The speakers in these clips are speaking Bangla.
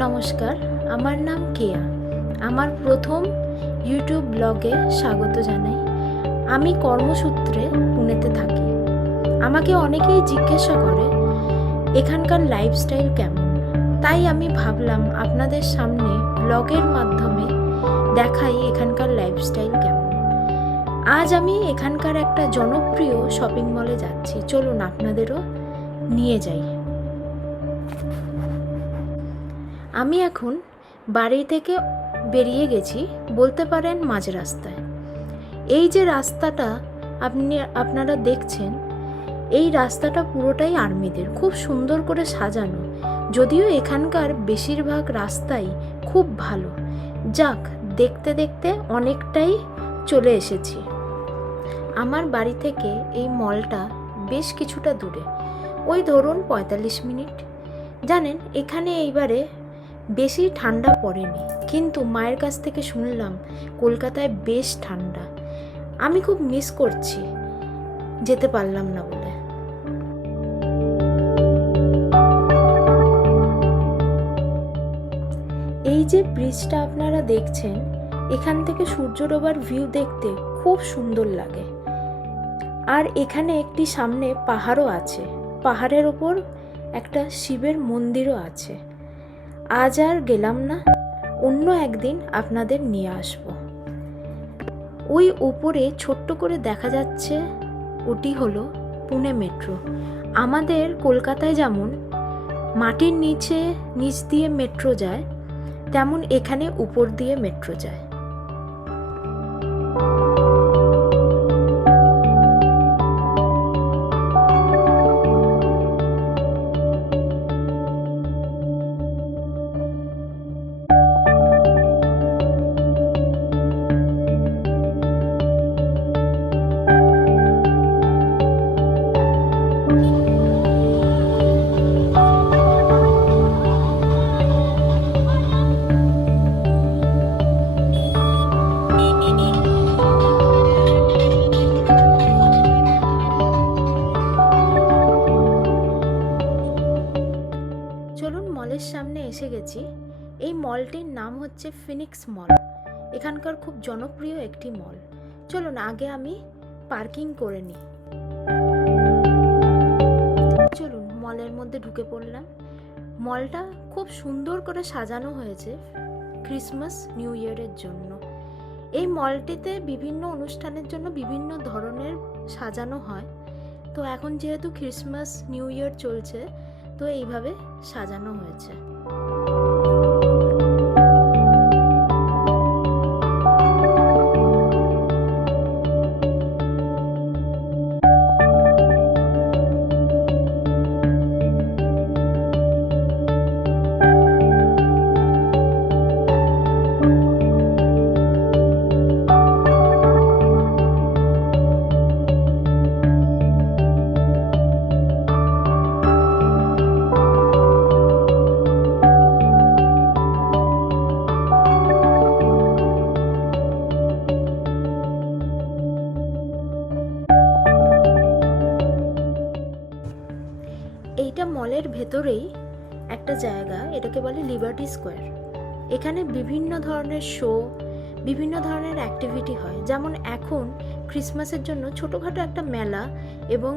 নমস্কার, আমার নাম কেয়া। আমার প্রথম ইউটিউব ব্লগে স্বাগত জানাই। আমি কর্মসূত্রে পুনেতে থাকি। আমাকে অনেকেই জিজ্ঞাসা করে এখানকার লাইফস্টাইল কেমন। তাই আমি ভাবলাম আপনাদের সামনে ব্লগের মাধ্যমে দেখাই এখানকার লাইফস্টাইল কেমন। আজ আমি এখানকার একটা জনপ্রিয় শপিং মলে যাচ্ছি, চলুন আপনাদেরও নিয়ে যাই। আমি এখন বাড়ি থেকে বেরিয়ে গেছি, বলতে পারেন মাঝ রাস্তায়। এই যে রাস্তাটা আপনারা দেখছেন, এই রাস্তাটা পুরোটাই আর্মিদের, খুব সুন্দর করে সাজানো। যদিও এখানকার বেশিরভাগ রাস্তাই খুব ভালো। যাক, দেখতে দেখতে অনেকটাই চলে এসেছি। আমার বাড়ি থেকে এই মলটা বেশ কিছুটা দূরে, ওই ধরুন 45 মিনিট। জানেন, এখানে এইবারে বেশি ঠান্ডা পড়েনি, কিন্তু মায়ের কাছ থেকে শুনলাম কলকাতায় বেশ ঠান্ডা। আমি খুব মিস করছি, যেতে পারলাম না বলে। এই যে ব্রিজটা আপনারা দেখছেন, এখান থেকে সূর্য ডোবার ভিউ দেখতে খুব সুন্দর লাগে। আর এখানে একটি সামনে পাহাড়ও আছে, পাহাড়ের ওপর একটা শিবের মন্দিরও আছে। আজ আর গেলাম না, অন্য একদিন আপনাদের নিয়ে আসব। ওই উপরে ছোট্ট করে দেখা যাচ্ছে, ওটি হলো পুনে মেট্রো। আমাদের কলকাতায় যেমন মাটির নিচ দিয়ে মেট্রো যায়, তেমন এখানে উপর দিয়ে মেট্রো যায়। চলুন, মলের সামনে এসে গেছি। এই মলটির নাম হচ্ছে ফিনিক্স মল। এখানকার খুব জনপ্রিয় একটি মল। চলুন আগে আমি পার্কিং করে নিই। চলুন, মলের মধ্যে ঢুকে পড়লাম। মলটা খুব সুন্দর করে সাজানো হয়েছে ক্রিসমাস নিউ ইয়ারের জন্য। এই মলটিতে বিভিন্ন অনুষ্ঠানের জন্য বিভিন্ন ধরনের সাজানো হয়। তো এখন যেহেতু ক্রিসমাস নিউ ইয়ার চলছে, তো এইভাবে সাজানো হয়েছে। এইটা মলের ভেতরেই একটা জায়গা, এটাকে বলে লিবার্টি স্কোয়ার। এখানে বিভিন্ন ধরনের শো, বিভিন্ন ধরনের অ্যাক্টিভিটি হয়। যেমন এখন ক্রিসমাসের জন্য ছোটোখাটো একটা মেলা, এবং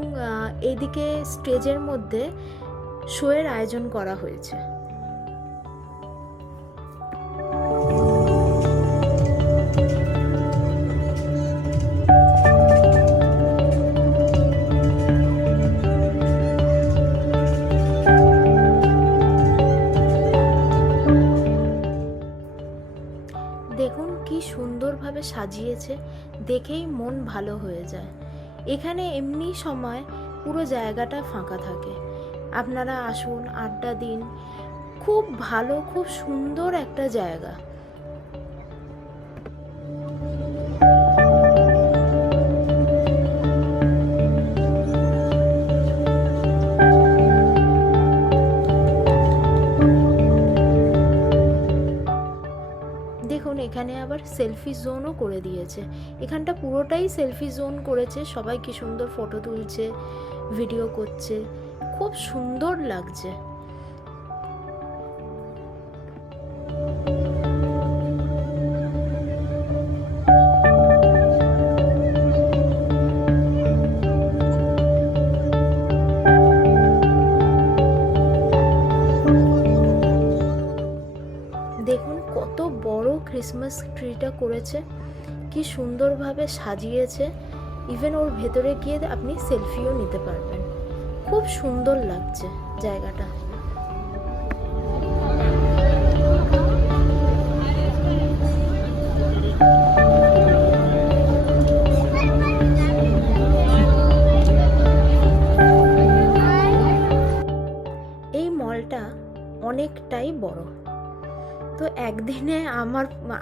এইদিকে স্টেজের মধ্যে শোয়ের আয়োজন করা হয়েছে। দেখুন কি সুন্দরভাবে সাজিয়েছে, দেখেই মন ভালো হয়ে যায়। এখানে এমনি সময় পুরো জায়গাটা ফাঁকা থাকে। আপনারা আসুন, আড্ডা দিন। খুব ভালো, খুব সুন্দর একটা জায়গা। দেখুন, এখানে আবার সেলফি জোনও করে দিয়েছে। এখানটা পুরোটাই সেলফি জোন করেছে, সবাই কি সুন্দর ফটো তুলছে, ভিডিও করছে, খুব সুন্দর লাগছে। ক্রিসমাস ট্রিটা করেছে, কি সুন্দরভাবে সাজিয়েছে। ইভেন ওর ভেতরে গিয়ে আপনি সেলফিও নিতে পারবেন। খুব সুন্দর লাগছে জায়গাটা। এই মলটা অনেকটাই বড়। তো একদিনে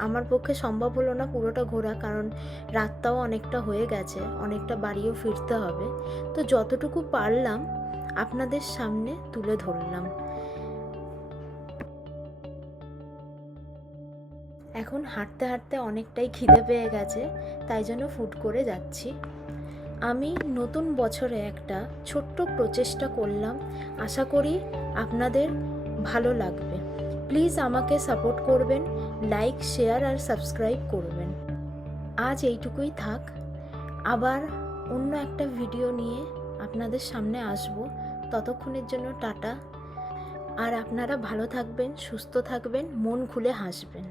আমার পক্ষে সম্ভব হলো না পুরোটা ঘোরা, কারণ রাতটাও অনেকটা হয়ে গেছে, অনেকটা বাড়িও ফিরতে হবে। তো যতটুকু পারলাম আপনাদের সামনে তুলে ধরলাম। এখন হাঁটতে হাঁটতে অনেকটাই খিদে পেয়ে গেছে, তাই জন্য ফুড করে যাচ্ছি। আমি নতুন বছরে একটা ছোট্ট প্রচেষ্টা করলাম, আশা করি আপনাদের ভালো লাগবে। প্লিজ আমাকে সাপোর্ট করবেন, লাইক, শেয়ার আর সাবস্ক্রাইব করবেন। আজ এইটুকুই থাক, আবার অন্য একটা ভিডিও নিয়ে আপনাদের সামনে আসব। ততক্ষণের জন্য টাটা। আর আপনারা ভালো থাকবেন, সুস্থ থাকবেন, মন খুলে হাসবেন।